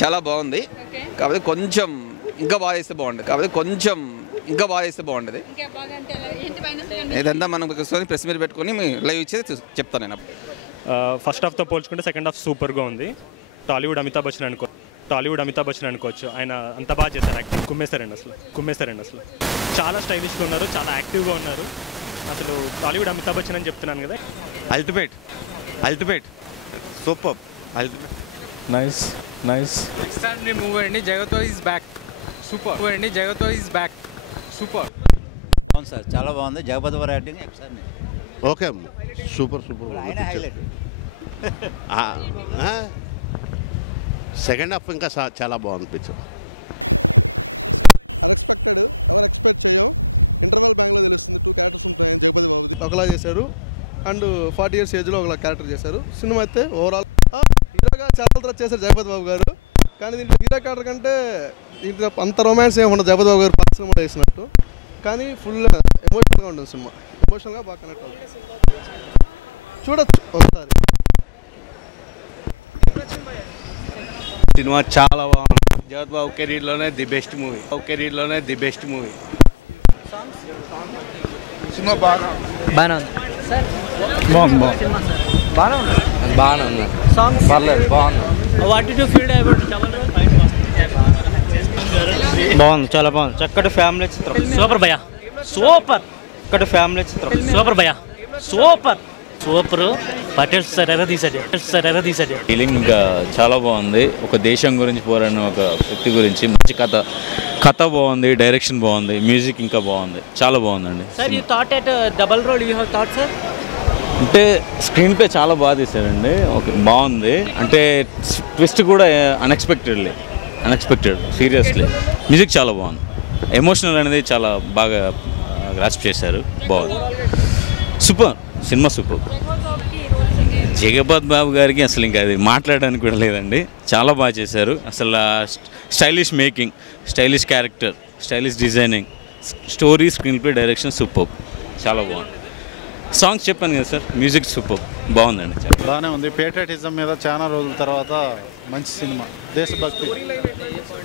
చాలా బాగుంది. కాకపోతే కొంచెం ఇంకా బాగా చేస్తే బాగుంటుంది కాకపోతే కొంచెం ఇంకా బాగా చేస్తే బాగుంటుంది ఇంకా బాగా అంటే ఎలా? ఏంటి మైనస్ ఇదంతా మనం ప్రెస్ మీద పెట్టుకొని లైవ్ ఇచ్చేది చెప్తాను నేను ఫస్ట్ హాఫ్తో పోల్చుకుంటే సెకండ్ హాఫ్ సూపర్గా ఉంది. టాలీవుడ్ అమితాబ్ బచ్చన్ అనుకో టాలీవుడ్ అమితాబ్ బచ్చన్ అనుకోవచ్చు. ఆయన అంత బాగా చేశారు యాక్టింగ్ కుమ్మేస్తారండి అసలు. కుమ్మేస్తారండి అసలు. చాలా స్టైలిష్గా ఉన్నారు. చాలా యాక్టివ్గా ఉన్నారు. అసలు టాలీవుడ్ అమితాబ్ బచ్చన్ అని చెప్తున్నాను కదా. Ultimate ultimate super ultimate nice nice extraordinary movie అండి జగతో ఈజ్ బ్యాక్ సూపర్ మూవీ అండి జగతో ఈజ్ బ్యాక్ సూపర్ అవును సార్ చాలా బాగుంది. జగపతి వారి యాక్టింగ్ ఓకే సూపర్ సూపర్. ఆయన హైలైట్. సెకండ్ హాఫ్ ఇంకా చాలా బాగుంది పిక్చర్ ఒకలా చేశారు. అండ్ ఫార్టీ ఇయర్స్ ఏజ్లో ఒకలా క్యారెక్టర్ చేశారు. సినిమా అయితే ఓవరాల్ చాలా తర్వాత చేశారు జగపతి బాబు గారు. కానీ దీంట్లో హీరో క్యారెక్టర్ కంటే దీంట్లో అంత రొమాన్స్ ఏమి ఉండదు. జగపతి బాబు గారు పాత సినిమాలో చేసినట్టు కానీ ఫుల్ ఎమోషనల్గా ఉంటుంది సినిమా. ఎమోషనల్గా బాగా కనెక్ట్ అవుతుంది. చూడొచ్చు ఒకసారి. సినిమా చాలా బాగుంది. జగత్ బాబు కెరీర్లోనే ది బెస్ట్ మూవీ. బాబు కెరీర్లోనే ది బెస్ట్ మూవీ. బాగానే ఉంది. బాగుంది బాగుంది. బాగానే ఉంది. పర్లేదు బాగుంది. బాగుంది చాలా బాగుంది. చక్కటి ఫ్యామిలీ చిత్రం. సూపర్ భయ సూపర్. చక్కటి ఫ్యామిలీ చిత్రం. సూపర్ భయ సూపర్. సూపర్. పటేల్ సార్ ఎర్ర తీసాడు సార్ ఎర్ర తీసాడు ఫీలింగ్ ఇంకా చాలా బాగుంది. ఒక దేశం గురించి పోరాడిన ఒక వ్యక్తి గురించి మంచి కథ. కథ బాగుంది డైరెక్షన్ బాగుంది మ్యూజిక్ ఇంకా బాగుంది. చాలా బాగుందండి. Sir you thought at double role you have thought sir అంటే స్క్రీన్ ప్లే చాలా బాగా తీశారండి ఓకే బాగుంది. అంటే ట్విస్ట్ కూడా అన్ఎక్స్పెక్టెడ్లీ అన్ఎక్స్పెక్టెడ్ సీరియస్లీ మ్యూజిక్ చాలా బాగుంది. ఎమోషనల్ అనేది చాలా బాగా గ్రాస్ప్ చేశారు. బాగుంది. Super cinema super Jagapathi Babu గారికి అసలు ఇంకా అది మాట్లాడడానికి కూడా లేదండి. చాలా బాగా చేశారు. అసలు stylish making stylish character stylish designing story screenplay direction super చాలా బాగుంది. సాంగ్స్ చెప్పాను కదా సార్. Music super. బాగుందండి బాగానే ఉంది. పేట్రియటిజం మీద చాలా రోజుల తర్వాత మంచి సినిమా. దేశభక్తి.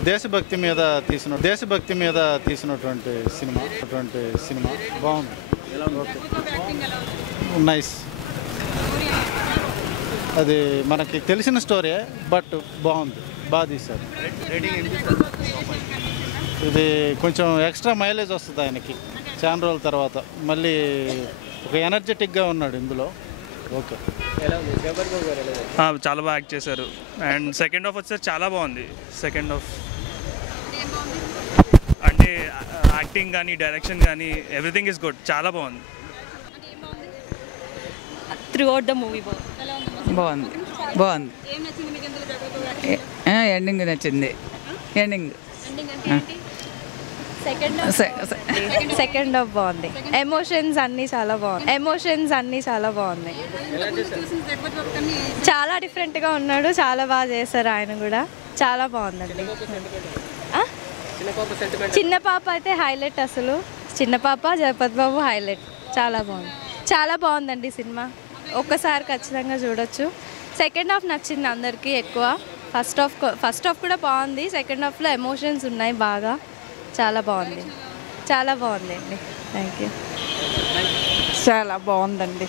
దేశభక్తి మీద తీసిన దేశభక్తి మీద తీసినటువంటి సినిమా అటువంటి సినిమా. బాగుంది. నైస్ అది మనకి తెలిసిన స్టోరీ బట్ బాగుంది. బాగా తీశారు. ఇది కొంచెం ఎక్స్ట్రా మైలేజ్ వస్తుంది ఆయనకి. చాలా రోజుల తర్వాత. మళ్ళీ ఒక ఎనర్జెటిక్గా ఉన్నాడు ఇందులో. ఓకే. చాలా బాగా యాక్ట్ చేశారు. అండ్ సెకండ్ హాఫ్ వచ్చేసరికి చాలా బాగుంది. సెకండ్ హాఫ్ అంటే యాక్టింగ్ కానీ డైరెక్షన్ కానీ ఎవ్రీథింగ్ ఇస్ గుడ్. చాలా బాగుంది. త్రూ అవుట్ ద మూవీ బాగుంది. బాగుంది. ఎండింగ్ నచ్చింది ఎండింగ్ ఎండింగ్ అంటే ఏంటి? సెకండ్ సెకండ్ హాఫ్ బాగుంది ఎమోషన్స్ అన్నీ చాలా బాగుంది ఎమోషన్స్ అన్నీ చాలా బాగున్నాయి. చాలా డిఫరెంట్గా ఉన్నాడు. చాలా బాగా చేశారు ఆయన కూడా. చాలా బాగుందండి. చిన్న పాప అయితే హైలైట్ అసలు. చిన్న పాప జగపతి బాబు హైలైట్ చాలా బాగుంది. చాలా బాగుందండి సినిమా. ఒక్కసారి ఖచ్చితంగా చూడొచ్చు. సెకండ్ హాఫ్ నచ్చింది అందరికీ ఎక్కువ. ఫస్ట్ హాఫ్ ఫస్ట్ హాఫ్ కూడా బాగుంది. సెకండ్ హాఫ్లో ఎమోషన్స్ ఉన్నాయి బాగా. చాలా బాగుంది. చాలా బాగుంది అండి. థ్యాంక్ యూ చాలా బాగుందండి.